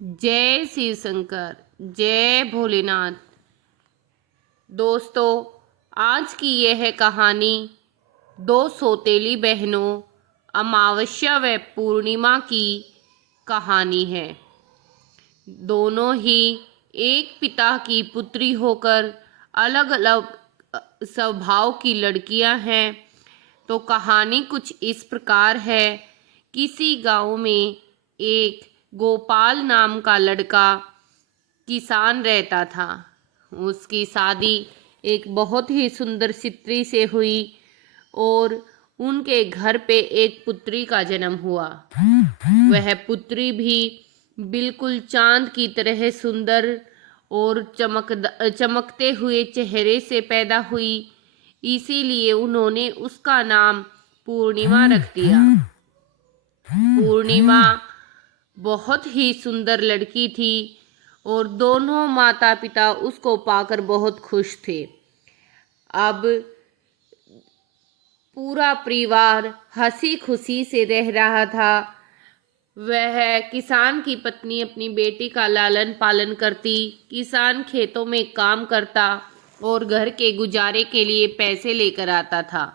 जय शिव शंकर, जय भोलेनाथ। दोस्तों, आज की यह कहानी दो सौतेली बहनों अमावस्या व पूर्णिमा की कहानी है। दोनों ही एक पिता की पुत्री होकर अलग अलग स्वभाव की लड़कियां हैं। तो कहानी कुछ इस प्रकार है। किसी गांव में एक गोपाल नाम का लड़का किसान रहता था। उसकी शादी एक बहुत ही सुंदर स्त्री से हुई और उनके घर पे एक पुत्री का जन्म हुआ। वह पुत्री भी बिल्कुल चांद की तरह सुंदर और चमकते हुए चेहरे से पैदा हुई। इसीलिए उन्होंने उसका नाम पूर्णिमा रख दिया। पूर्णिमा बहुत ही सुंदर लड़की थी और दोनों माता पिता उसको पाकर बहुत खुश थे। अब पूरा परिवार हंसी खुशी से रह रहा था। वह किसान की पत्नी अपनी बेटी का लालन पालन करती, किसान खेतों में काम करता और घर के गुजारे के लिए पैसे लेकर आता था।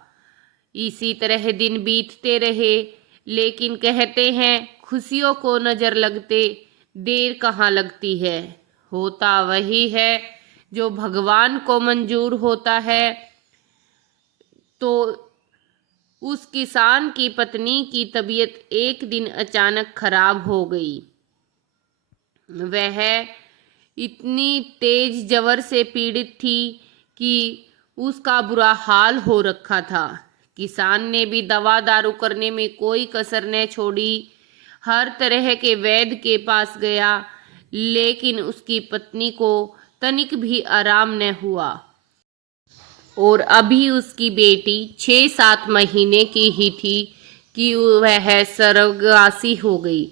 इसी तरह दिन बीतते रहे, लेकिन कहते हैं खुशियों को नजर लगते देर कहाँ लगती है। होता वही है जो भगवान को मंजूर होता है। तो उस किसान की पत्नी की तबीयत एक दिन अचानक खराब हो गई। वह इतनी तेज जवर से पीड़ित थी कि उसका बुरा हाल हो रखा था। किसान ने भी दवा दारू करने में कोई कसर न छोड़ी। हर तरह के वैद्य के पास गया, लेकिन उसकी पत्नी को तनिक भी आराम न हुआ। और अभी उसकी बेटी 6-7 महीने की ही थी कि वह स्वर्गवासी हो गई,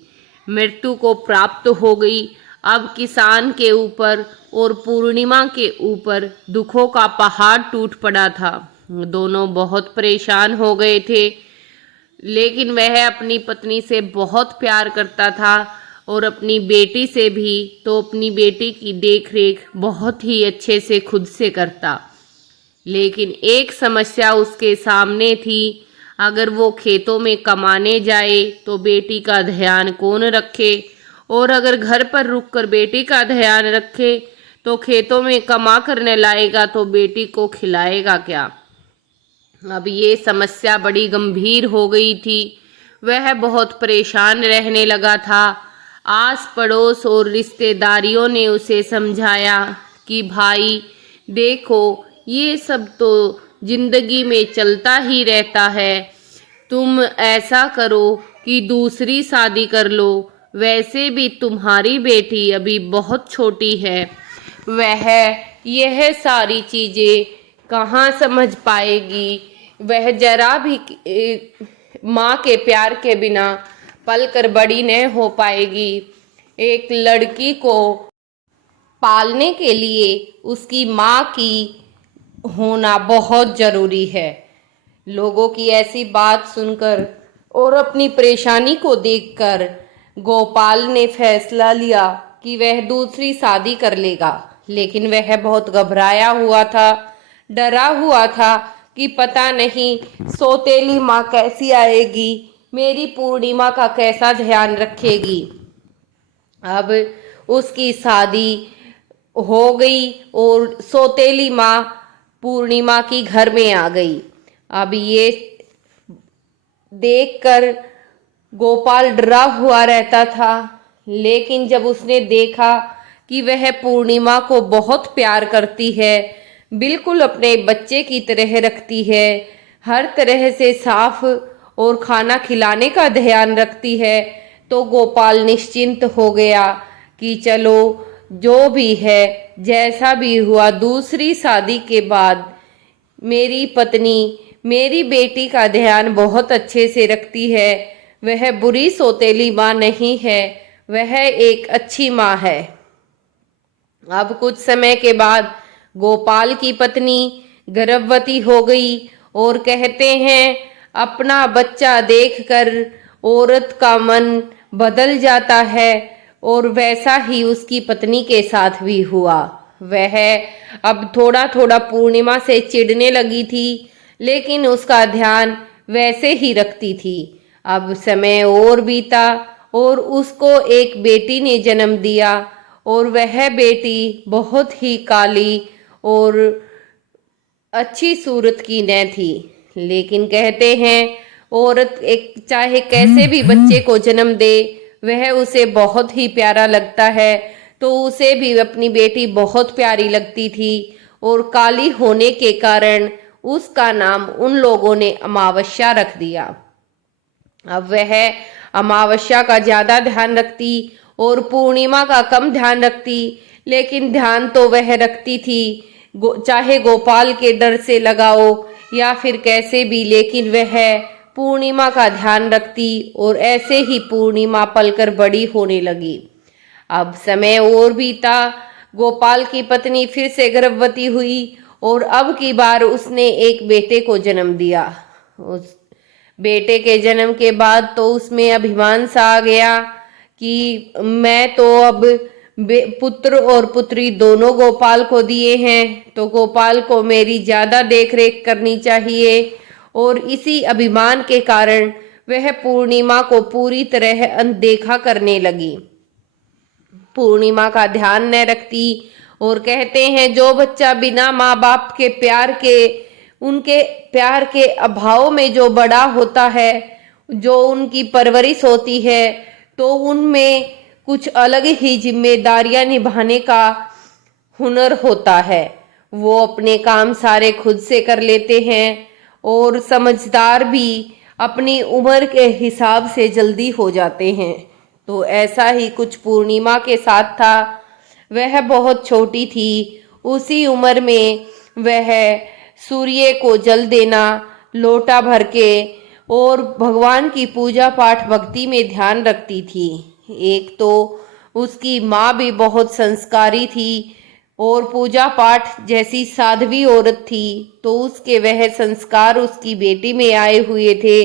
मृत्यु को प्राप्त हो गई। अब किसान के ऊपर और पूर्णिमा के ऊपर दुखों का पहाड़ टूट पड़ा था। दोनों बहुत परेशान हो गए थे, लेकिन वह अपनी पत्नी से बहुत प्यार करता था और अपनी बेटी से भी। तो अपनी बेटी की देखरेख बहुत ही अच्छे से खुद से करता। लेकिन एक समस्या उसके सामने थी। अगर वो खेतों में कमाने जाए तो बेटी का ध्यान कौन रखे, और अगर घर पर रुककर बेटी का ध्यान रखे तो खेतों में कमा कर न लाएगा तो बेटी को खिलाएगा क्या। अब ये समस्या बड़ी गंभीर हो गई थी। वह बहुत परेशान रहने लगा था। आस पड़ोस और रिश्तेदारियों ने उसे समझाया कि भाई देखो, ये सब तो जिंदगी में चलता ही रहता है। तुम ऐसा करो कि दूसरी शादी कर लो। वैसे भी तुम्हारी बेटी अभी बहुत छोटी है, वह यह सारी चीज़ें कहाँ समझ पाएगी। वह जरा भी माँ के प्यार के बिना पलकर बड़ी न हो पाएगी। एक लड़की को पालने के लिए उसकी माँ की होना बहुत ज़रूरी है। लोगों की ऐसी बात सुनकर और अपनी परेशानी को देखकर गोपाल ने फैसला लिया कि वह दूसरी शादी कर लेगा। लेकिन वह बहुत घबराया हुआ था, डरा हुआ था कि पता नहीं सौतेली माँ कैसी आएगी, मेरी पूर्णिमा का कैसा ध्यान रखेगी। अब उसकी शादी हो गई और सौतेली माँ पूर्णिमा की घर में आ गई। अब ये देखकर गोपाल डरा हुआ रहता था, लेकिन जब उसने देखा कि वह पूर्णिमा को बहुत प्यार करती है, बिल्कुल अपने बच्चे की तरह रखती है, हर तरह से साफ और खाना खिलाने का ध्यान रखती है, तो गोपाल निश्चिंत हो गया कि चलो जो भी है, जैसा भी हुआ, दूसरी शादी के बाद मेरी पत्नी मेरी बेटी का ध्यान बहुत अच्छे से रखती है। वह बुरी सौतेली माँ नहीं है, वह एक अच्छी माँ है। अब कुछ समय के बाद गोपाल की पत्नी गर्भवती हो गई और कहते हैं अपना बच्चा देखकर औरत का मन बदल जाता है। और वैसा ही उसकी पत्नी के साथ भी हुआ। वह अब थोड़ा थोड़ा पूर्णिमा से चिढ़ने लगी थी, लेकिन उसका ध्यान वैसे ही रखती थी। अब समय और बीता और उसको एक बेटी ने जन्म दिया, और वह बेटी बहुत ही काली और अच्छी सूरत की न थी। लेकिन कहते हैं औरत एक चाहे कैसे भी बच्चे को जन्म दे, वह उसे बहुत ही प्यारा लगता है। तो उसे भी अपनी बेटी बहुत प्यारी लगती थी, और काली होने के कारण उसका नाम उन लोगों ने अमावस्या रख दिया। अब वह अमावस्या का ज्यादा ध्यान रखती और पूर्णिमा का कम ध्यान रखती, लेकिन ध्यान तो वह रखती थी, चाहे गोपाल के डर से लगाओ या फिर कैसे भी, लेकिन वह पूर्णिमा का ध्यान रखती। और ऐसे ही पूर्णिमा पलकर बड़ी होने लगी। अब समय और बीता, गोपाल की पत्नी फिर से गर्भवती हुई, और अब की बार उसने एक बेटे को जन्म दिया। उस बेटे के जन्म के बाद तो उसमें अभिमान सा आ गया कि मैं तो अब पुत्र और पुत्री दोनों गोपाल को दिए हैं, तो गोपाल को मेरी ज्यादा देख रेख करनी चाहिए। और इसी अभिमान के कारण वह पूर्णिमा को पूरी तरह अनदेखा करने लगी, पूर्णिमा का ध्यान न रखती। और कहते हैं जो बच्चा बिना माँ बाप के प्यार के, उनके प्यार के अभाव में जो बड़ा होता है, जो उनकी परवरिश होती है, तो उनमें कुछ अलग ही जिम्मेदारियां निभाने का हुनर होता है। वो अपने काम सारे खुद से कर लेते हैं, और समझदार भी अपनी उम्र के हिसाब से जल्दी हो जाते हैं। तो ऐसा ही कुछ पूर्णिमा के साथ था। वह बहुत छोटी थी। उसी उम्र में वह सूर्य को जल देना लोटा भर के और भगवान की पूजा पाठ भक्ति में ध्यान रखती थी। एक तो उसकी माँ भी बहुत संस्कारी थी और पूजा पाठ जैसी साध्वी औरत थी, तो उसके वह संस्कार उसकी बेटी में आए हुए थे।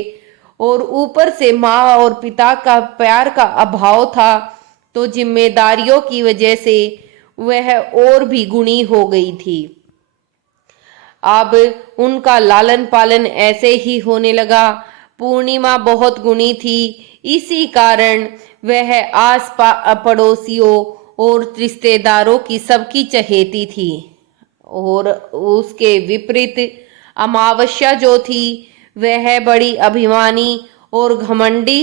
और ऊपर से माँ और पिता का प्यार का अभाव था, तो जिम्मेदारियों की वजह से वह और भी गुणी हो गई थी। अब उनका लालन पालन ऐसे ही होने लगा। पूर्णिमा बहुत गुणी थी, इसी कारण वह आस पड़ोसियों और रिश्तेदारों की सबकी चहेती थी। और उसके विपरीत अमावस्या जो थी, वह बड़ी अभिमानी और घमंडी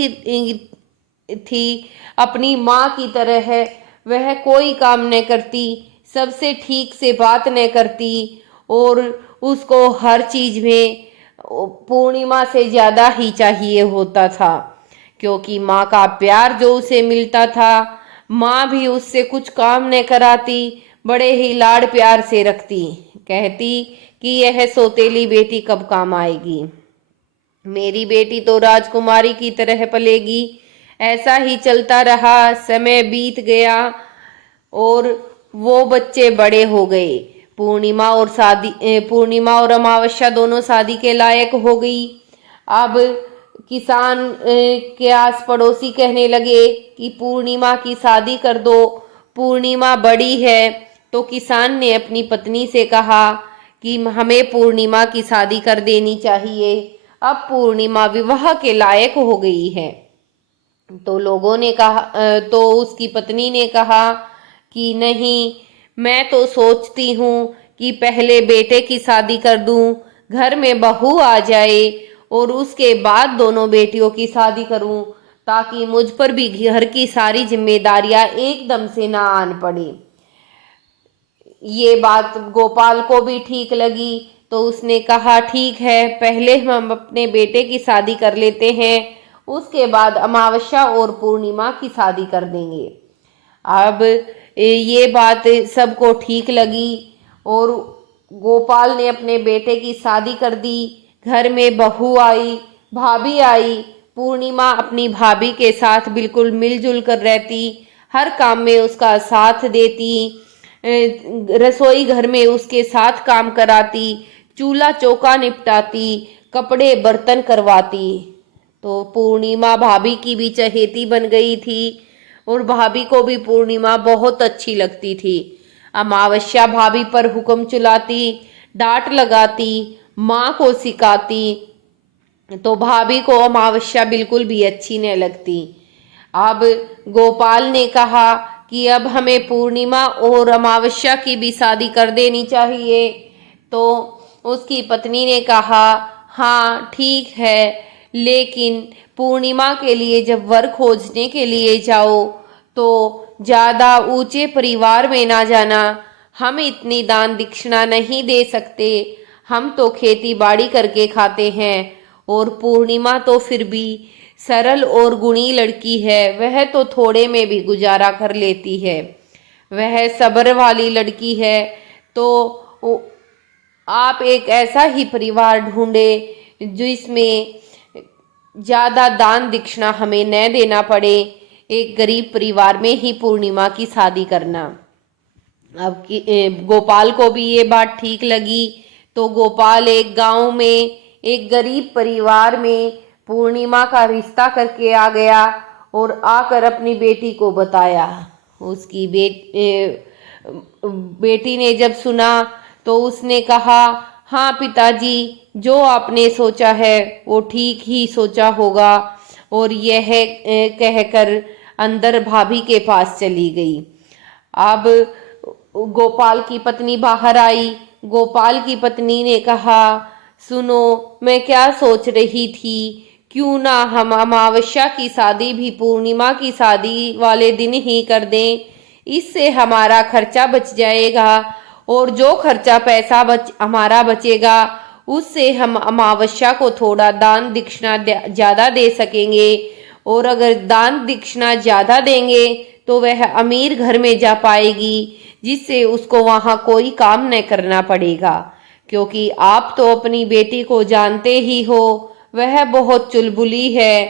थी। अपनी माँ की तरह वह कोई काम न करती, सबसे ठीक से बात न करती, और उसको हर चीज में पूर्णिमा से ज्यादा ही चाहिए होता था, क्योंकि माँ का प्यार जो उसे मिलता था, माँ भी उससे कुछ काम न कराती, बड़े ही लाड़ प्यार से रखती। कहती कि यह सौतेली बेटी कब काम आएगी, मेरी बेटी तो राजकुमारी की तरह पलेगी। ऐसा ही चलता रहा। समय बीत गया और वो बच्चे बड़े हो गए। पूर्णिमा और अमावस्या दोनों शादी के लायक हो गई। अब किसान के आस पड़ोसी कहने लगे कि पूर्णिमा की शादी कर दो, पूर्णिमा बड़ी है। तो किसान ने अपनी पत्नी से कहा कि हमें पूर्णिमा की शादी कर देनी चाहिए, अब पूर्णिमा विवाह के लायक हो गई है। तो लोगों ने कहा, तो उसकी पत्नी ने कहा कि नहीं, मैं तो सोचती हूँ कि पहले बेटे की शादी कर दूं, घर में बहू आ जाए और उसके बाद दोनों बेटियों की शादी करूं, ताकि मुझ पर भी घर की सारी जिम्मेदारियां एकदम से ना आन पड़े। ये बात गोपाल को भी ठीक लगी, तो उसने कहा ठीक है, पहले हम अपने बेटे की शादी कर लेते हैं, उसके बाद अमावस्या और पूर्णिमा की शादी कर देंगे। अब ये बात सबको ठीक लगी और गोपाल ने अपने बेटे की शादी कर दी। घर में बहू आई, भाभी आई। पूर्णिमा अपनी भाभी के साथ बिल्कुल मिलजुल कर रहती, हर काम में उसका साथ देती, रसोई घर में उसके साथ काम कराती, चूल्हा चौका निपटाती, कपड़े बर्तन करवाती। तो पूर्णिमा भाभी की भी चहेती बन गई थी। और भाभी को भी पूर्णिमा बहुत अच्छी लगती थी। अमावस्या भाभी पर हुक्म चलाती, डांट लगाती, माँ को सिखाती, तो भाभी को अमावस्या बिल्कुल भी अच्छी नहीं लगती। अब गोपाल ने कहा कि अब हमें पूर्णिमा और अमावस्या की भी शादी कर देनी चाहिए। तो उसकी पत्नी ने कहा, हाँ ठीक है, लेकिन पूर्णिमा के लिए जब वर खोजने के लिए जाओ तो ज़्यादा ऊंचे परिवार में ना जाना। हम इतनी दान दक्षिणा नहीं दे सकते, हम तो खेती बाड़ी करके खाते हैं। और पूर्णिमा तो फिर भी सरल और गुणी लड़की है, वह तो थोड़े में भी गुजारा कर लेती है, वह सब्र वाली लड़की है। तो आप एक ऐसा ही परिवार ढूंढे जिसमें ज़्यादा दान दक्षिणा हमें न देना पड़े, एक गरीब परिवार में ही पूर्णिमा की शादी करना। अब गोपाल को भी ये बात ठीक लगी, तो गोपाल एक गांव में एक गरीब परिवार में पूर्णिमा का रिश्ता करके आ गया और आकर अपनी बेटी को बताया। उसकी बेटी ने जब सुना तो उसने कहा, हाँ पिताजी, जो आपने सोचा है वो ठीक ही सोचा होगा। और यह कहकर अंदर भाभी के पास चली गई। अब गोपाल की पत्नी बाहर आई। गोपाल की पत्नी ने कहा, सुनो, मैं क्या सोच रही थी, क्यों ना हम अमावस्या की शादी भी पूर्णिमा की शादी वाले दिन ही कर दें। इससे हमारा खर्चा बच जाएगा और जो खर्चा पैसा हमारा बचेगा उससे हम अमावस्या को थोड़ा दान दक्षिणा ज़्यादा दे सकेंगे। और अगर दान दक्षिणा ज़्यादा देंगे तो वह अमीर घर में जा पाएगी, जिससे उसको वहाँ कोई काम न करना पड़ेगा। क्योंकि आप तो अपनी बेटी को जानते ही हो, वह बहुत चुलबुली है,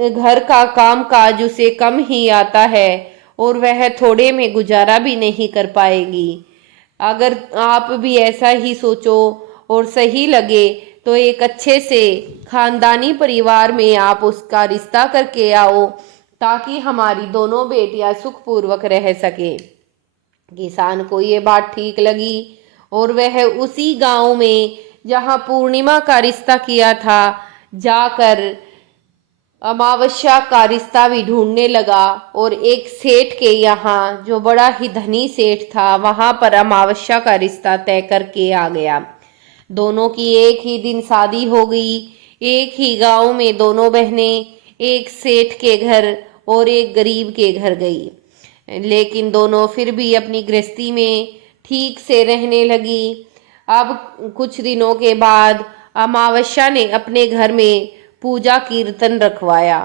घर का काम काज उसे कम ही आता है और वह थोड़े में गुजारा भी नहीं कर पाएगी। अगर आप भी ऐसा ही सोचो और सही लगे तो एक अच्छे से खानदानी परिवार में आप उसका रिश्ता करके आओ, ताकि हमारी दोनों बेटियां सुखपूर्वक रह सके। किसान को ये बात ठीक लगी और वह उसी गांव में जहां पूर्णिमा का रिश्ता किया था जाकर अमावस्या का रिश्ता भी ढूंढने लगा। और एक सेठ के यहाँ, जो बड़ा ही धनी सेठ था, वहां पर अमावस्या का रिश्ता तय करके आ गया। दोनों की एक ही दिन शादी हो गई। एक ही गांव में दोनों बहनें एक सेठ के घर और एक गरीब के घर गई, लेकिन दोनों फिर भी अपनी गृहस्थी में ठीक से रहने लगी। अब कुछ दिनों के बाद अमावस्या ने अपने घर में पूजा कीर्तन रखवाया।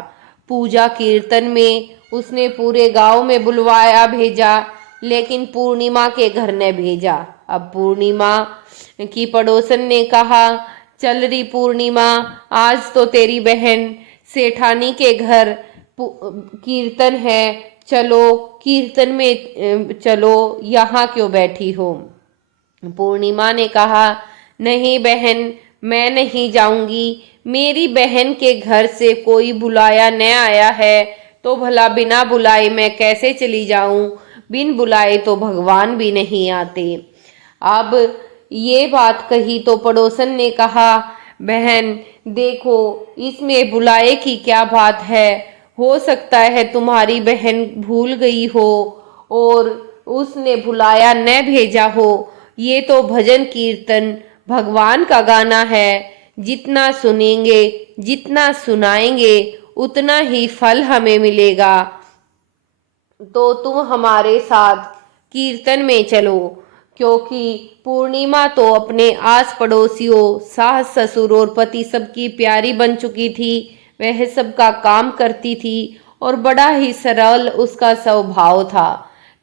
पूजा कीर्तन में उसने पूरे गांव में बुलवाया भेजा, लेकिन पूर्णिमा के घर ने भेजा। अब पूर्णिमा की पड़ोसन ने कहा, चल रही पूर्णिमा, आज तो तेरी बहन सेठानी के घर कीर्तन है, चलो कीर्तन में चलो, यहाँ क्यों बैठी हो। पूर्णिमा ने कहा, नहीं बहन, मैं नहीं जाऊंगी, मेरी बहन के घर से कोई बुलाया न आया है, तो भला बिना बुलाए मैं कैसे चली जाऊं। बिन बुलाए तो भगवान भी नहीं आते। अब ये बात कही तो पड़ोसन ने कहा, बहन देखो, इसमें बुलाए की क्या बात है, हो सकता है तुम्हारी बहन भूल गई हो और उसने बुलाया न भेजा हो। ये तो भजन कीर्तन भगवान का गाना है, जितना सुनेंगे, जितना सुनाएंगे, उतना ही फल हमें मिलेगा। तो तुम हमारे साथ कीर्तन में चलो। क्योंकि पूर्णिमा तो अपने आस पड़ोसियों, सास ससुर और पति सबकी प्यारी बन चुकी थी। वह सबका काम करती थी और बड़ा ही सरल उसका स्वभाव था।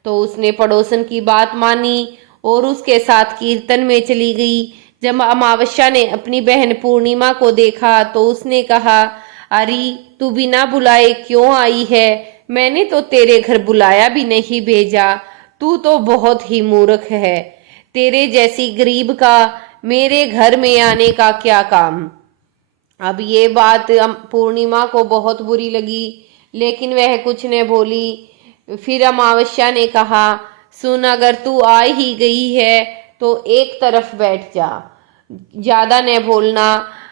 तो उसने पड़ोसन की बात मानी और उसके साथ कीर्तन में चली गई। जब अमावस्या ने अपनी बहन पूर्णिमा को देखा तो उसने कहा, अरे तू बिना बुलाए क्यों आई है, मैंने तो तेरे घर बुलाया भी नहीं भेजा, तू तो बहुत ही मूर्ख है, तेरे जैसी गरीब का मेरे घर में आने का क्या काम। अब ये बात पूर्णिमा को बहुत बुरी लगी, लेकिन वह कुछ न बोली। फिर अमावस्या ने कहा, सुन, अगर तू आ ही गई है तो एक तरफ बैठ जा, ज्यादा न बोलना।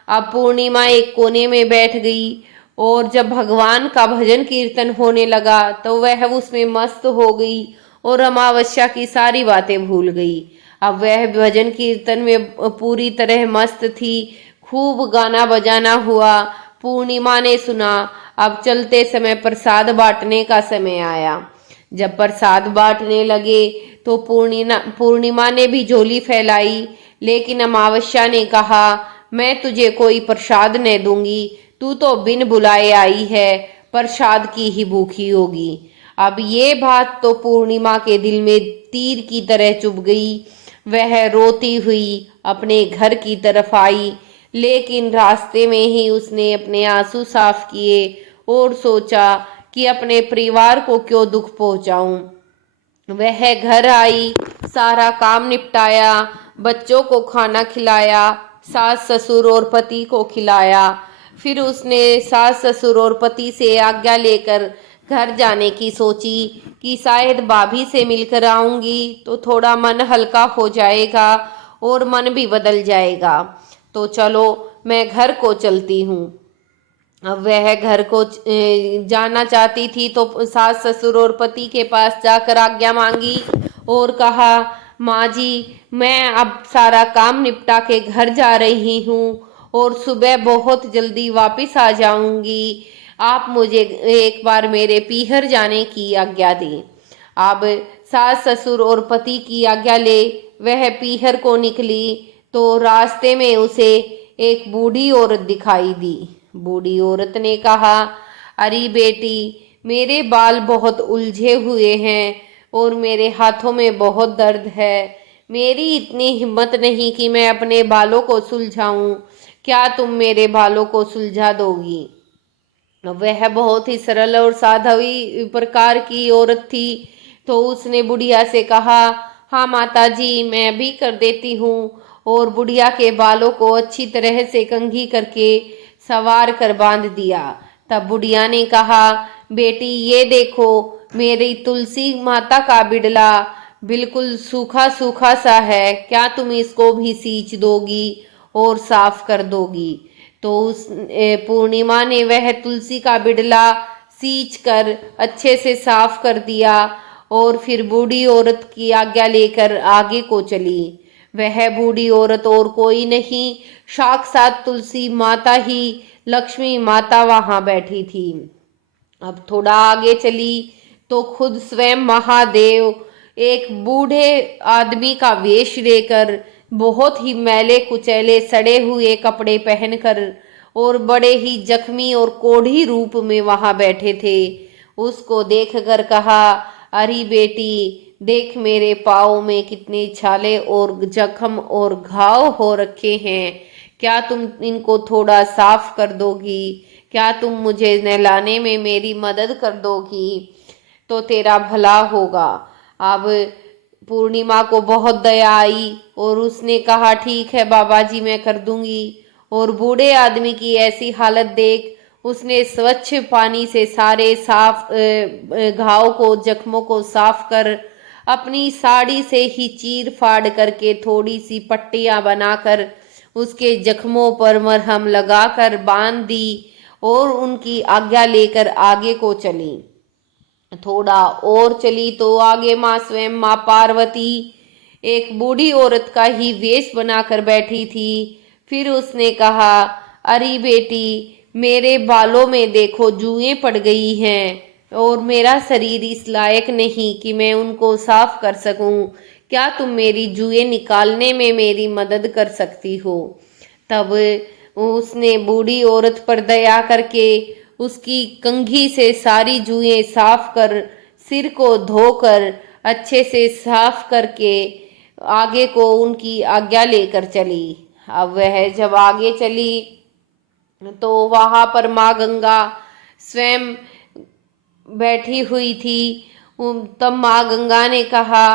अब पूर्णिमा एक कोने में बैठ गई और जब भगवान का भजन कीर्तन होने लगा तो वह उसमें मस्त हो गई और अमावस्या की सारी बातें भूल गई। अब वह भजन कीर्तन में पूरी तरह मस्त थी। खूब गाना बजाना हुआ। पूर्णिमा ने सुना, अब चलते समय प्रसाद बांटने का समय आया। जब प्रसाद बांटने लगे तो पूर्णिमा ने भी झोली फैलाई, लेकिन अमावस्या ने कहा, मैं तुझे कोई प्रसाद न दूंगी, तू तो बिन बुलाए आई है, प्रसाद की ही भूखी होगी। अब ये बात तो पूर्णिमा के दिल में तीर की तरह चुभ गई। वह रोती हुई अपने घर की तरफ आई, लेकिन रास्ते में ही उसने अपने आंसू साफ किए और सोचा कि अपने परिवार को क्यों दुख पहुंचाऊं। वह घर आई, सारा काम निपटाया, बच्चों को खाना खिलाया, सास ससुर और पति को खिलाया। फिर उसने सास ससुर और पति से आज्ञा लेकर घर जाने की सोची कि शायद भाभी से मिलकर आऊंगी तो थोड़ा मन हल्का हो जाएगा और मन भी बदल जाएगा। तो चलो मैं घर को चलती हूँ। अब वह घर को जाना चाहती थी तो सास ससुर और पति के पास जाकर आज्ञा मांगी और कहा, माँ जी, मैं अब सारा काम निपटा के घर जा रही हूँ और सुबह बहुत जल्दी वापस आ जाऊंगी। आप मुझे एक बार मेरे पीहर जाने की आज्ञा दें। अब सास ससुर और पति की आज्ञा ले वह पीहर को निकली तो रास्ते में उसे एक बूढ़ी औरत दिखाई दी। बूढ़ी औरत ने कहा, अरे बेटी, मेरे बाल बहुत उलझे हुए हैं और मेरे हाथों में बहुत दर्द है। मेरी इतनी हिम्मत नहीं कि मैं अपने बालों को सुलझाऊं। क्या तुम मेरे बालों को सुलझा दोगी? वह बहुत ही सरल और साध्वी प्रकार की औरत थी, तो उसने बुढ़िया से कहा, हाँ माता जी, मैं भी कर देती हूँ। और बुढ़िया के बालों को अच्छी तरह से कंघी करके सवार कर बांध दिया। तब बुढ़िया ने कहा, बेटी ये देखो, मेरी तुलसी माता का बिड़ला बिल्कुल सूखा सूखा सा है, क्या तुम इसको भी सींच दोगी और साफ कर दोगी? तो उस पूर्णिमा ने वह तुलसी का बिड़ला सींच कर अच्छे से साफ कर दिया और फिर बूढ़ी औरत की आज्ञा लेकर आगे को चली। वह बूढ़ी औरत और कोई नहीं, साक्षात तुलसी माता ही, लक्ष्मी माता वहां बैठी थी। अब थोड़ा आगे चली तो खुद स्वयं महादेव एक बूढ़े आदमी का वेश लेकर, बहुत ही मैले कुचैले सड़े हुए कपड़े पहनकर और बड़े ही जख्मी और कोढ़ी रूप में वहां बैठे थे। उसको देखकर कहा, अरे बेटी, देख मेरे पाँव में कितने छाले और जख्म और घाव हो रखे हैं, क्या तुम इनको थोड़ा साफ कर दोगी? क्या तुम मुझे नहलाने में मेरी मदद कर दोगी तो तेरा भला होगा। अब पूर्णिमा को बहुत दया आई और उसने कहा, ठीक है बाबा जी, मैं कर दूंगी। और बूढ़े आदमी की ऐसी हालत देख उसने स्वच्छ पानी से सारे साफ घाव को, जख्मों को साफ कर अपनी साड़ी से ही चीर फाड़ करके थोड़ी सी पट्टियां बनाकर उसके जख्मों पर मरहम लगाकर बांध दी और उनकी आज्ञा लेकर आगे को चली। थोड़ा और चली तो आगे माँ स्वयं, माँ पार्वती एक बूढ़ी औरत का ही वेश बनाकर बैठी थी। फिर उसने कहा, अरे बेटी, मेरे बालों में देखो जुएं पड़ गई हैं और मेरा शरीर इस लायक नहीं कि मैं उनको साफ कर सकूं। क्या तुम मेरी जुएं निकालने में मेरी मदद कर सकती हो? तब उसने बूढ़ी औरत पर दया करके उसकी कंघी से सारी जुएं साफ कर, सिर को धोकर अच्छे से साफ करके आगे को उनकी आज्ञा लेकर चली। अब वह जब आगे चली तो वहां पर माँ गंगा स्वयं बैठी हुई थी। तब माँ गंगा ने कहा,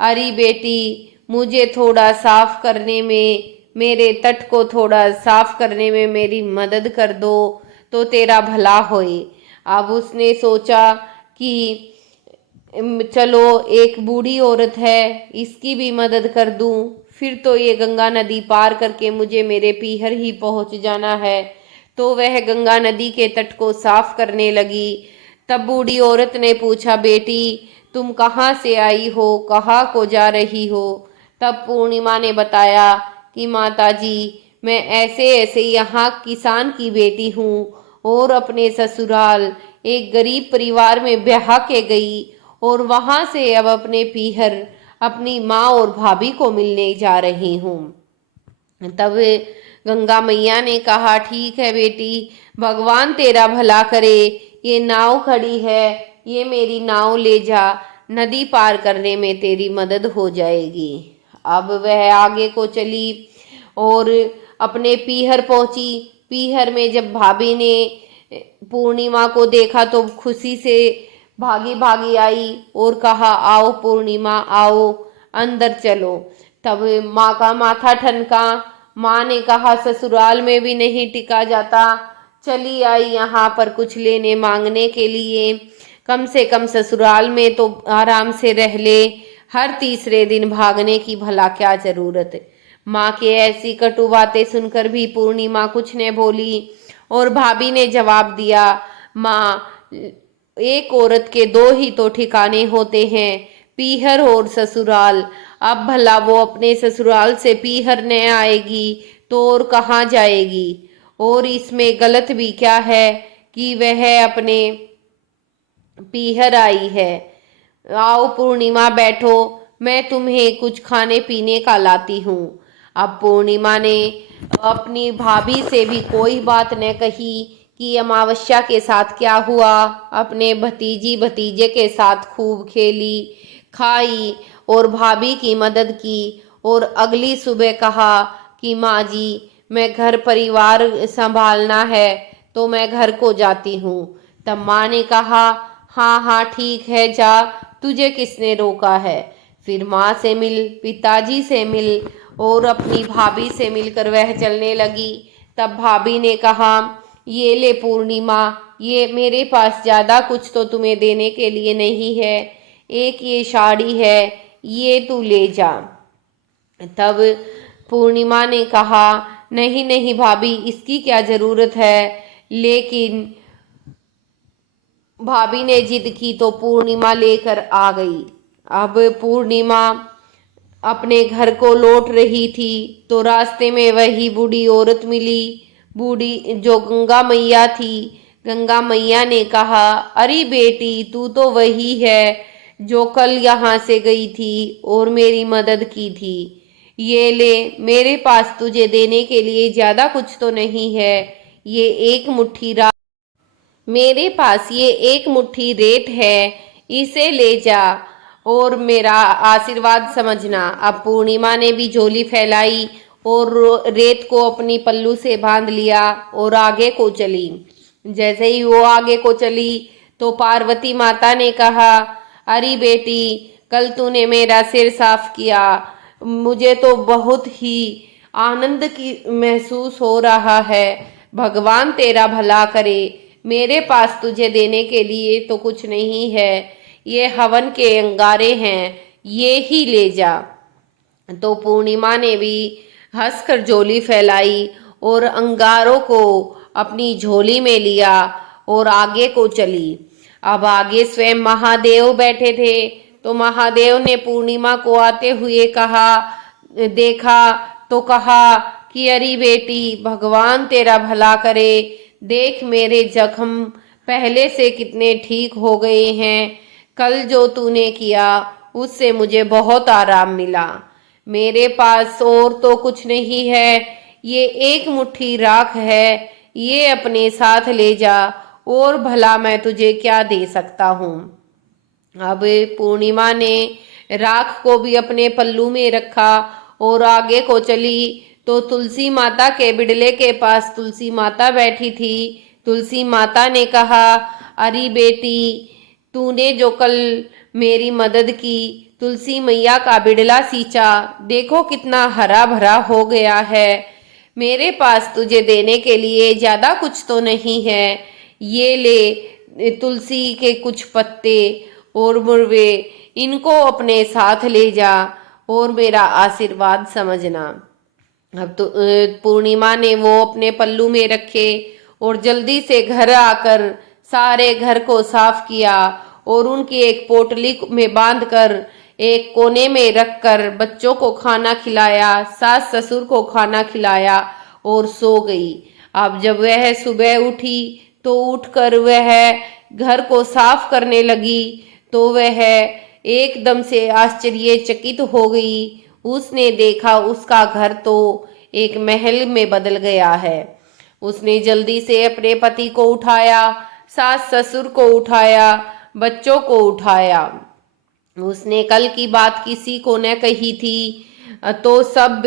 अरे बेटी, मुझे थोड़ा साफ करने में, मेरे तट को थोड़ा साफ करने में मेरी मदद कर दो तो तेरा भला होए। अब उसने सोचा कि चलो एक बूढ़ी औरत है, इसकी भी मदद कर दूं, फिर तो ये गंगा नदी पार करके मुझे मेरे पीहर ही पहुंच जाना है। तो वह गंगा नदी के तट को साफ करने लगी। तब बूढ़ी औरत ने पूछा, बेटी तुम कहाँ से आई हो, कहाँ को जा रही हो? तब पूर्णिमा ने बताया कि माता जी, मैं ऐसे ऐसे यहाँ किसान की बेटी हूँ और अपने ससुराल एक गरीब परिवार में ब्याह के गई और वहां से अब अपने पीहर अपनी माँ और भाभी को मिलने जा रही हूँ। तब गंगा मैया ने कहा, ठीक है बेटी, भगवान तेरा भला करे, ये नाव खड़ी है, ये मेरी नाव ले जा, नदी पार करने में तेरी मदद हो जाएगी। अब वह आगे को चली और अपने पीहर पहुंची। पीहर में जब भाभी ने पूर्णिमा को देखा तो खुशी से भागी भागी आई और कहा, आओ पूर्णिमा आओ, अंदर चलो। तब माँ का माथा ठनका। माँ ने कहा, ससुराल में भी नहीं टिका जाता, चली आई यहाँ पर कुछ लेने मांगने के लिए, कम से कम ससुराल में तो आराम से रह ले, हर तीसरे दिन भागने की भला क्या जरूरत है। माँ के ऐसी कटु बातें सुनकर भी पूर्णिमा कुछ न बोली और भाभी ने जवाब दिया, माँ, एक औरत के दो ही तो ठिकाने होते हैं, पीहर और ससुराल। अब भला वो अपने ससुराल से पीहर न आएगी तो और कहाँ जाएगी? और इसमें गलत भी क्या है कि वह अपने पीहर आई है। आओ पूर्णिमा बैठो, मैं तुम्हें कुछ खाने पीने का लाती हूँ। अब पूर्णिमा ने अपनी भाभी से भी कोई बात न कही कि अमावस्या के साथ क्या हुआ। अपने भतीजी भतीजे के साथ खूब खेली खाई और भाभी की मदद की और अगली सुबह कहा कि माँ जी, मैं घर परिवार संभालना है तो मैं घर को जाती हूँ। तब माँ ने कहा, हाँ हाँ ठीक है, जा, तुझे किसने रोका है? फिर माँ से मिल, पिताजी से मिल और अपनी भाभी से मिलकर वह चलने लगी। तब भाभी ने कहा, ये ले पूर्णिमा, ये मेरे पास ज़्यादा कुछ तो तुम्हें देने के लिए नहीं है, एक ये साड़ी है, ये तू ले जा। तब पूर्णिमा ने कहा, नहीं नहीं भाभी, इसकी क्या ज़रूरत है? लेकिन भाभी ने जिद की तो पूर्णिमा लेकर आ गई। अब पूर्णिमा अपने घर को लौट रही थी तो रास्ते में वही बूढ़ी औरत मिली, बूढ़ी जो गंगा मैया थी। गंगा मैया ने कहा, अरे बेटी, तू तो वही है जो कल यहाँ से गई थी और मेरी मदद की थी। ये ले, मेरे पास तुझे देने के लिए ज़्यादा कुछ तो नहीं है, ये एक मुट्ठी मेरे पास ये एक मुट्ठी रेत है, इसे ले जा और मेरा आशीर्वाद समझना। अब पूर्णिमा ने भी झोली फैलाई और रेत को अपनी पल्लू से बांध लिया और आगे को चली। जैसे ही वो आगे को चली तो पार्वती माता ने कहा, अरे बेटी, कल तूने मेरा सिर साफ किया, मुझे तो बहुत ही आनंद की महसूस हो रहा है, भगवान तेरा भला करे। मेरे पास तुझे देने के लिए तो कुछ नहीं है, ये हवन के अंगारे हैं, ये ही ले जा। तो पूर्णिमा ने भी हंसकर झोली फैलाई और अंगारों को अपनी झोली में लिया और आगे को चली। अब आगे स्वयं महादेव बैठे थे तो महादेव ने पूर्णिमा को आते हुए कहा, देखा तो कहा कि अरे बेटी, भगवान तेरा भला करे, देख मेरे जख्म पहले से कितने ठीक हो गए हैं, कल जो तूने किया उससे मुझे बहुत आराम मिला। मेरे पास और तो कुछ नहीं है, ये एक मुट्ठी राख है, ये अपने साथ ले जा, और भला मैं तुझे क्या दे सकता हूँ। अब पूर्णिमा ने राख को भी अपने पल्लू में रखा और आगे को चली तो तुलसी माता के बिड़ले के पास तुलसी माता बैठी थी। तुलसी माता ने कहा, अरे बेटी, तूने जो कल मेरी मदद की, तुलसी मैया का बिड़ला सींचा, देखो कितना हरा भरा हो गया है। मेरे पास तुझे देने के लिए ज़्यादा कुछ तो नहीं है, ये ले तुलसी के कुछ पत्ते और मुर्वे, इनको अपने साथ ले जा और मेरा आशीर्वाद समझना। अब तो पूर्णिमा ने वो अपने पल्लू में रखे और जल्दी से घर आकर सारे घर को साफ किया और उनकी एक पोटली में बांधकर एक कोने में रखकर बच्चों को खाना खिलाया, सास ससुर को खाना खिलाया और सो गई। अब जब वह सुबह उठी तो उठकर वह घर को साफ करने लगी तो वह एकदम से आश्चर्यचकित हो गई। उसने देखा उसका घर तो एक महल में बदल गया है। उसने जल्दी से अपने पति को उठाया, सास ससुर को उठाया, बच्चों को उठाया। उसने कल की बात किसी को न कही थी तो सब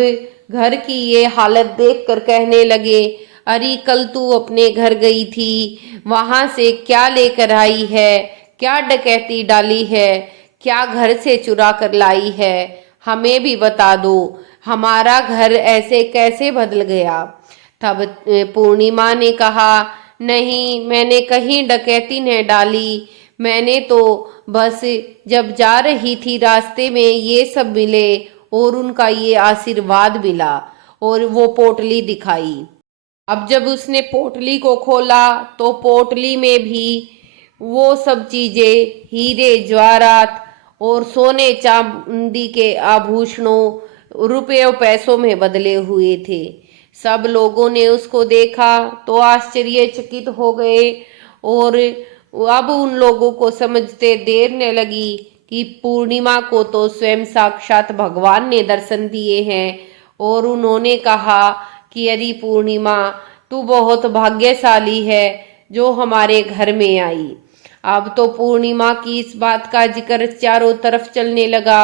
घर की ये हालत देखकर कहने लगे, अरे कल तू अपने घर गई थी, वहां से क्या लेकर आई है, क्या डकैती डाली है, क्या घर से चुरा कर लाई है, हमें भी बता दो, हमारा घर ऐसे कैसे बदल गया। तब पूर्णिमा ने कहा, नहीं, मैंने कहीं डकैती न डाली, मैंने तो बस जब जा रही थी रास्ते में ये सब मिले और उनका ये आशीर्वाद मिला और वो पोटली दिखाई। अब जब उसने पोटली को खोला तो पोटली में भी वो सब चीजें, हीरे जवाहरात और सोने चांदी के आभूषणों, रुपयों पैसों में बदले हुए थे। सब लोगों ने उसको देखा तो आश्चर्यचकित हो गए और अब उन लोगों को समझते देर न लगी कि पूर्णिमा को तो स्वयं साक्षात भगवान ने दर्शन दिए हैं। और उन्होंने कहा कि अरे पूर्णिमा, तू बहुत भाग्यशाली है जो हमारे घर में आई। अब तो पूर्णिमा की इस बात का जिक्र चारों तरफ चलने लगा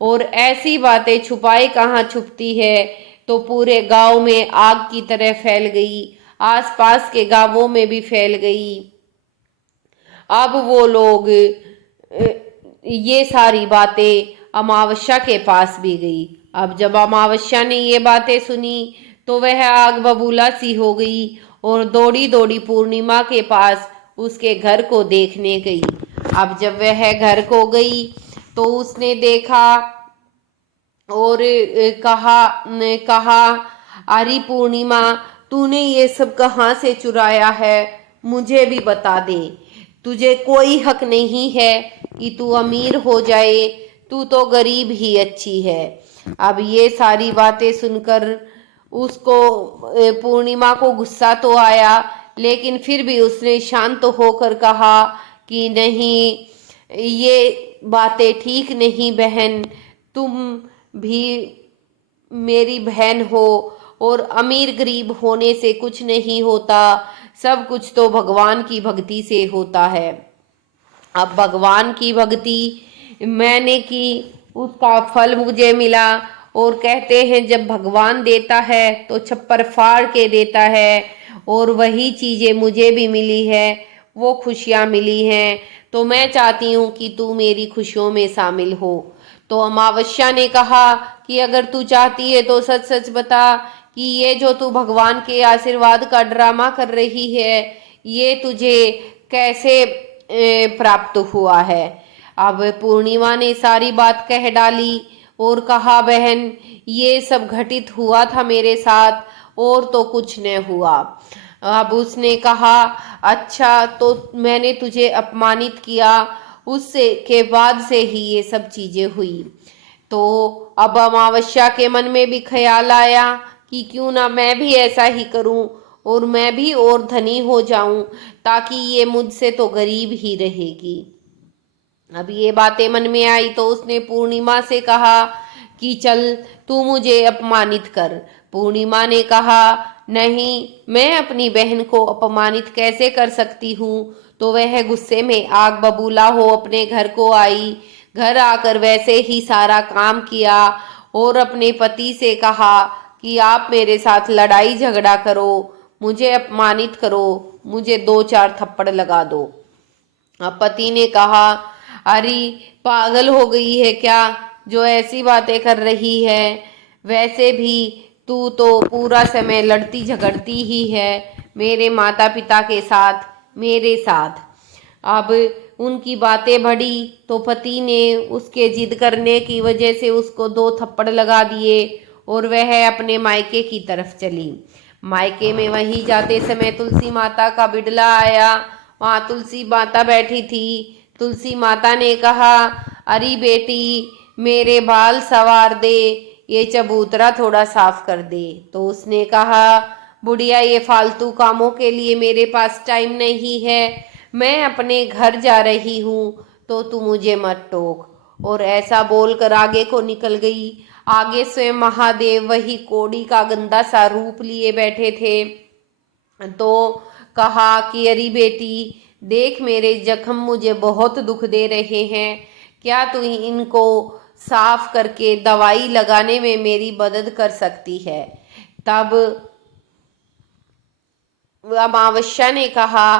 और ऐसी बातें छुपाए कहाँ छुपती है, तो पूरे गांव में आग की तरह फैल गई, आसपास के गांवों में भी फैल गई। अब वो लोग ये सारी बातें अमावस्या के पास भी गई। अब जब अमावस्या ने ये बातें सुनी तो वह आग बबूला सी हो गई और दौड़ी दौड़ी पूर्णिमा के पास उसके घर को देखने गई। अब जब वह घर को गई तो उसने देखा और कहा, अरे पूर्णिमा, तूने ये सब कहाँ से चुराया है, मुझे भी बता दे। तुझे कोई हक नहीं है कि तू अमीर हो जाए, तू तो गरीब ही अच्छी है। अब ये सारी बातें सुनकर उसको पूर्णिमा को गुस्सा तो आया, लेकिन फिर भी उसने शांत होकर कहा कि नहीं, ये बातें ठीक नहीं बहन, तुम भी मेरी बहन हो और अमीर गरीब होने से कुछ नहीं होता, सब कुछ तो भगवान की भक्ति से होता है। अब भगवान की भक्ति मैंने की, उसका फल मुझे मिला और कहते हैं जब भगवान देता है तो छप्पर फाड़ के देता है और वही चीज़ें मुझे भी मिली है, वो खुशियाँ मिली हैं, तो मैं चाहती हूँ कि तू मेरी खुशियों में शामिल हो। तो अमावस्या ने कहा कि अगर तू चाहती है तो सच सच बता कि ये जो तू भगवान के आशीर्वाद का ड्रामा कर रही है, ये तुझे कैसे प्राप्त हुआ है। अब पूर्णिमा ने सारी बात कह डाली और कहा, बहन, ये सब घटित हुआ था मेरे साथ और तो कुछ न हुआ। अब उसने कहा, अच्छा, तो मैंने तुझे अपमानित किया, उससे के बाद से ही ये सब चीजें हुई। तो अब अमावस्या के मन में भी ख्याल आया कि क्यों ना मैं भी ऐसा ही करूं और मैं भी और धनी हो जाऊं, ताकि ये मुझसे तो गरीब ही रहेगी। अब ये बातें मन में आई तो उसने पूर्णिमा से कहा कि चल तू मुझे अपमानित कर। पूर्णिमा ने कहा, नहीं, मैं अपनी बहन को अपमानित कैसे कर सकती हूँ। तो वह गुस्से में आग बबूला हो अपने घर को आई। घर आकर वैसे ही सारा काम किया और अपने पति से कहा कि आप मेरे साथ लड़ाई झगड़ा करो, मुझे अपमानित करो, मुझे 2-4 थप्पड़ लगा दो। अब पति ने कहा, अरे पागल हो गई है क्या जो ऐसी बातें कर रही है, वैसे भी तू तो पूरा समय लड़ती झगड़ती ही है मेरे माता पिता के साथ, मेरे साथ। अब उनकी बातें बढ़ी तो पति ने उसके जिद करने की वजह से उसको 2 थप्पड़ लगा दिए और वह अपने मायके की तरफ चली। मायके में वहीं जाते समय तुलसी माता का बिडला आया। वहाँ तुलसी माता बैठी थी। तुलसी माता ने कहा, अरे बेटी, मेरे बाल संवार दे, ये चबूतरा थोड़ा साफ कर दे। तो उसने कहा, बुढ़िया, ये फालतू कामों के लिए मेरे पास टाइम नहीं है, मैं अपने घर जा रही हूँ, तो तू मुझे मत टोक। और ऐसा बोलकर आगे को निकल गई। आगे स्वयं महादेव वही कोड़ी का गंदा सा रूप लिए बैठे थे। तो कहा कि अरे बेटी, देख, मेरे जख्म मुझे बहुत दुख दे रहे हैं, क्या तू इनको साफ करके दवाई लगाने में मेरी मदद कर सकती है? तब अमावस्या ने कहा,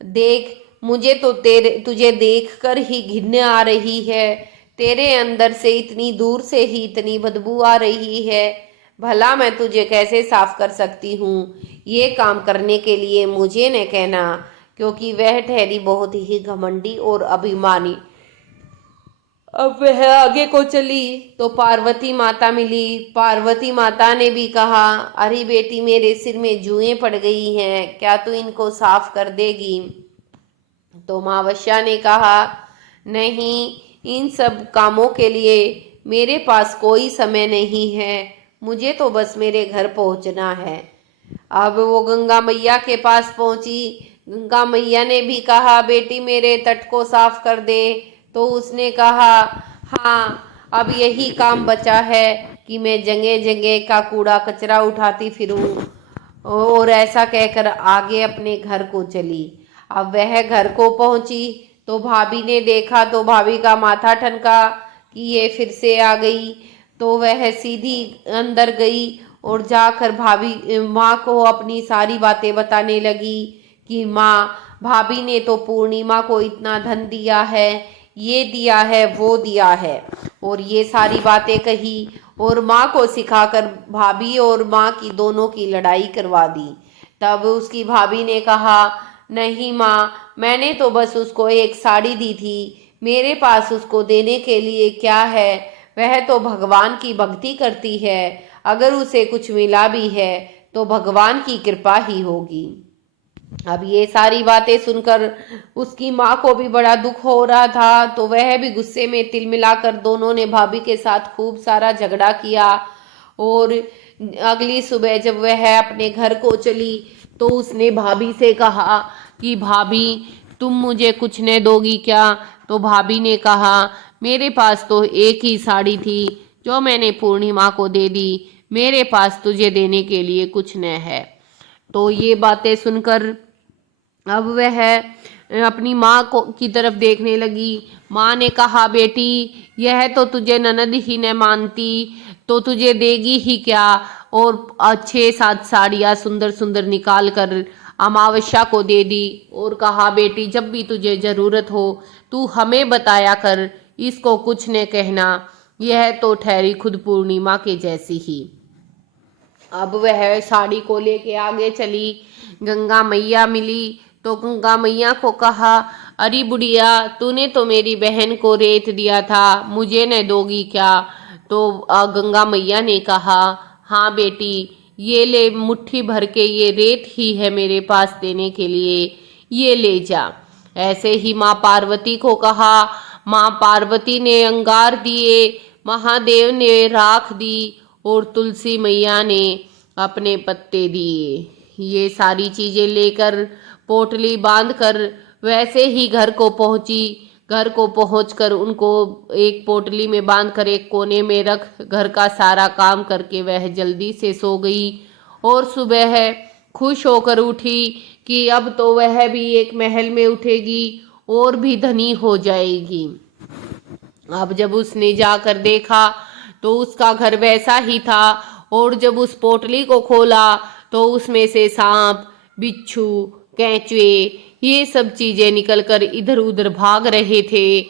देख, मुझे तो तुझे देखकर ही घिन आ रही है, तेरे अंदर से इतनी दूर से ही इतनी बदबू आ रही है, भला मैं तुझे कैसे साफ कर सकती हूँ? ये काम करने के लिए मुझे न कहना, क्योंकि वह ठहरी बहुत ही घमंडी और अभिमानी। अब वह आगे को चली तो पार्वती माता मिली। पार्वती माता ने भी कहा, अरे बेटी, मेरे सिर में जुएं पड़ गई हैं, क्या तू इनको साफ कर देगी? तो अमावस्या ने कहा, नहीं, इन सब कामों के लिए मेरे पास कोई समय नहीं है, मुझे तो बस मेरे घर पहुंचना है। अब वो गंगा मैया के पास पहुंची। गंगा मैया ने भी कहा, बेटी, मेरे तट को साफ कर दे। तो उसने कहा, हाँ, अब यही काम बचा है कि मैं जगह जगह का कूड़ा कचरा उठाती फिरूं। और ऐसा कहकर आगे अपने घर को चली। अब वह घर को पहुंची तो भाभी ने देखा तो भाभी का माथा ठनका कि ये फिर से आ गई। तो वह सीधी अंदर गई और जाकर माँ को अपनी सारी बातें बताने लगी कि माँ, भाभी ने तो पूर्णिमा को इतना धन दिया है, ये दिया है, वो दिया है, और ये सारी बातें कही और माँ को सिखाकर भाभी और माँ की दोनों की लड़ाई करवा दी। तब उसकी भाभी ने कहा, नहीं माँ, मैंने तो बस उसको एक साड़ी दी थी, मेरे पास उसको देने के लिए क्या है? वह तो भगवान की भक्ति करती है, अगर उसे कुछ मिला भी है तो भगवान की कृपा ही होगी। अब ये सारी बातें सुनकर उसकी माँ को भी बड़ा दुख हो रहा था, तो वह भी गुस्से में तिल मिलाकर दोनों ने भाभी के साथ खूब सारा झगड़ा किया। और अगली सुबह जब वह अपने घर को चली तो उसने भाभी से कहा कि भाभी, तुम मुझे कुछ न दोगी क्या? तो भाभी ने कहा, मेरे पास तो एक ही साड़ी थी जो मैंने पूर्णिमा को दे दी, मेरे पास तुझे देने के लिए कुछ न है। तो ये बातें सुनकर अब वह अपनी माँ को की तरफ देखने लगी। माँ ने कहा, बेटी, यह तो तुझे ननद ही न मानती तो तुझे देगी ही क्या? और 6-7 साड़ियाँ सुंदर सुंदर निकाल कर अमावस्या को दे दी और कहा, बेटी, जब भी तुझे ज़रूरत हो तू हमें बताया कर, इसको कुछ न कहना, यह तो ठहरी खुद पूर्णिमा के जैसी ही। अब वह साड़ी को लेके आगे चली। गंगा मैया मिली तो गंगा मैया को कहा, अरे बुढ़िया, तूने तो मेरी बहन को रेत दिया था, मुझे न दोगी क्या? तो गंगा मैया ने कहा, हाँ बेटी, ये ले, मुट्ठी भर के ये रेत ही है मेरे पास देने के लिए, ये ले जा। ऐसे ही माँ पार्वती को कहा। माँ पार्वती ने अंगार दिए, महादेव ने राख दी और तुलसी मैया ने अपने पत्ते दिए। ये सारी चीजें लेकर पोटली बांधकर वैसे ही घर को पहुंची। घर को पहुंचकर उनको एक पोटली में बांधकर एक कोने में रख घर का सारा काम करके वह जल्दी से सो गई। और सुबह खुश होकर उठी कि अब तो वह भी एक महल में उठेगी और भी धनी हो जाएगी। अब जब उसने जाकर देखा तो उसका घर वैसा ही था, और जब उस पोटली को खोला तो उसमें से सांप, बिच्छू, केंचुए, ये सब चीजें निकलकर इधर उधर भाग रहे थे।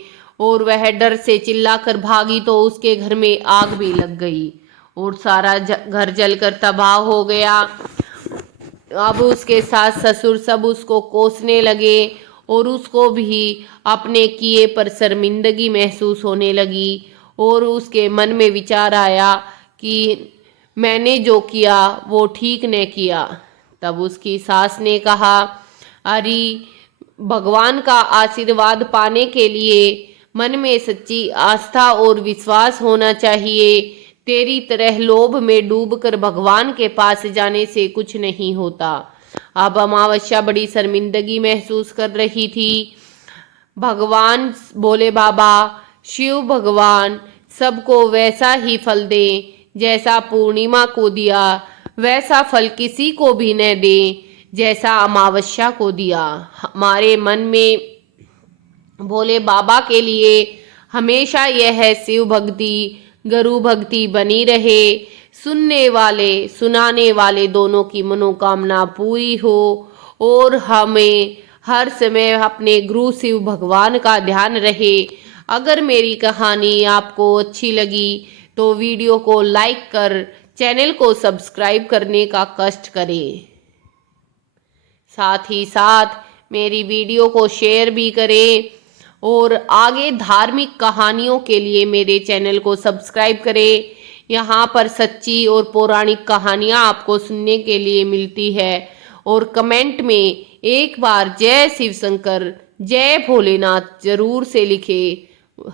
और वह डर से चिल्लाकर भागी तो उसके घर में आग भी लग गई और सारा घर जलकर तबाह हो गया। अब उसके सास ससुर सब उसको कोसने लगे और उसको भी अपने किए पर शर्मिंदगी महसूस होने लगी और उसके मन में विचार आया कि मैंने जो किया वो ठीक ने किया। तब उसकी सास ने कहा, अरे भगवान का आशीर्वाद पाने के लिए मन में सच्ची आस्था और विश्वास होना चाहिए। तेरी तरह लोभ में डूबकर भगवान के पास जाने से कुछ नहीं होता। अब अमावस्या बड़ी शर्मिंदगी महसूस कर रही थी। भगवान बोले, बाबा शिव भगवान सबको वैसा ही फल दे जैसा पूर्णिमा को दिया, वैसा फल किसी को भी न दे जैसा अमावस्या को दिया। हमारे मन में भोले बाबा के लिए हमेशा यह शिव भक्ति गुरु भक्ति बनी रहे। सुनने वाले सुनाने वाले दोनों की मनोकामना पूरी हो और हमें हर समय अपने गुरु शिव भगवान का ध्यान रहे। अगर मेरी कहानी आपको अच्छी लगी तो वीडियो को लाइक कर चैनल को सब्सक्राइब करने का कष्ट करें। साथ ही साथ मेरी वीडियो को शेयर भी करें और आगे धार्मिक कहानियों के लिए मेरे चैनल को सब्सक्राइब करें। यहाँ पर सच्ची और पौराणिक कहानियाँ आपको सुनने के लिए मिलती है। और कमेंट में एक बार जय शिव शंकर जय भोलेनाथ जरूर से लिखे।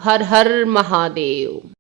हर हर महादेव।